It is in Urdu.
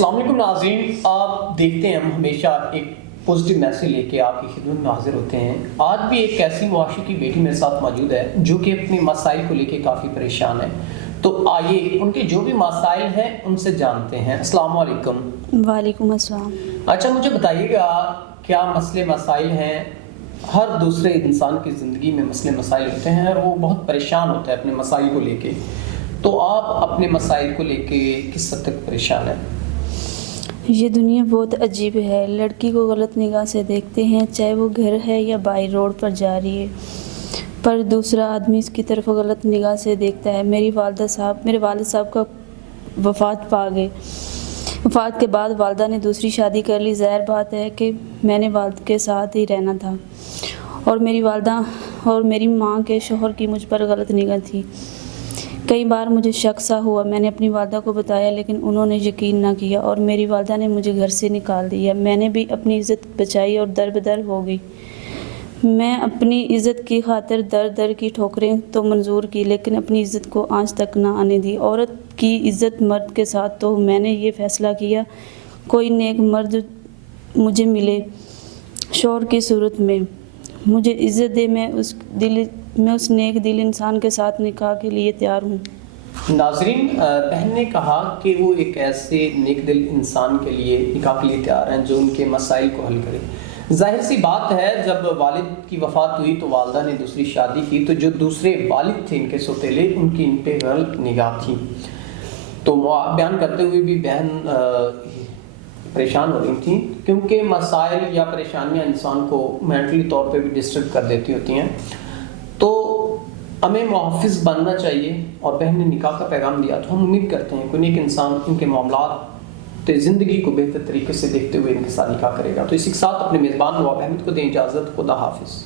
السلام علیکم ناظرین، آپ دیکھتے ہیں ہم ہمیشہ ایک پازیٹیو میسیج لے کے آپ کی خدمت میں حاضر ہوتے ہیں۔ آج بھی ایک ایسی معاشرے کی بیٹی میرے ساتھ موجود ہے جو کہ اپنے مسائل کو لے کے کافی پریشان ہے، تو آئیے ان کے جو بھی مسائل ہیں ان سے جانتے ہیں۔ السلام علیکم۔ وعلیکم السلام۔ اچھا مجھے بتائیے گا کیا مسئلے مسائل ہیں؟ ہر دوسرے انسان کی زندگی میں مسئلے مسائل ہوتے ہیں اور وہ بہت پریشان ہوتا ہے اپنے مسائل کو لے کے، تو آپ اپنے مسائل کو لے کے کس حد تک پریشان ہیں؟ یہ دنیا بہت عجیب ہے، لڑکی کو غلط نگاہ سے دیکھتے ہیں، چاہے وہ گھر ہے یا بائی روڈ پر جا رہی ہے، پر دوسرا آدمی اس کی طرف غلط نگاہ سے دیکھتا ہے۔ میرے والد صاحب کا وفات پا گئے۔ وفات کے بعد والدہ نے دوسری شادی کر لی۔ ظاہر بات ہے کہ میں نے والد کے ساتھ ہی رہنا تھا، اور میری والدہ اور میری ماں کے شوہر کی مجھ پر غلط نگاہ تھی۔ کئی بار مجھے شک سا ہوا، میں نے اپنی والدہ کو بتایا لیکن انہوں نے یقین نہ کیا اور میری والدہ نے مجھے گھر سے نکال دیا۔ میں نے بھی اپنی عزت بچائی اور در بدر ہو گئی۔ میں اپنی عزت کی خاطر در در کی ٹھوکریں تو منظور کی، لیکن اپنی عزت کو آنچ تک نہ آنے دی۔ عورت کی عزت مرد کے ساتھ، تو میں نے یہ فیصلہ کیا کوئی نیک مرد مجھے ملے شوہر کی صورت میں مجھے عزت دے، میں اس نیک دل انسان کے ساتھ نکاح کے لیے تیار ہوں۔ ناظرین، بہن نے کہا کہ وہ ایک ایسے نیک دل انسان کے لیے نکاح کے لیے تیار ہیں جو ان کے مسائل کو حل کرے۔ ظاہر سی بات ہے، جب والد کی وفات ہوئی تو والدہ نے دوسری شادی کی، تو جو دوسرے والد تھے ان کے سوتیلے، ان کی ان پہ غلط نگاہ تھی، تو بیان کرتے ہوئے بھی بہن پریشان ہو رہی تھیں، کیونکہ مسائل یا پریشانیاں انسان کو مینٹلی طور پہ بھی ڈسٹرب کر دیتی ہوتی ہیں۔ تو ہمیں محافظ بننا چاہیے، اور بہن نے نکاح کا پیغام دیا، تو ہم امید کرتے ہیں کوئی نیک انسان ان کے معاملات زندگی کو بہتر طریقے سے دیکھتے ہوئے ان کے ساتھ نکاح کرے گا۔ تو اسی کے ساتھ اپنے میزبان نواب احمد کو دیں اجازت۔ خدا حافظ۔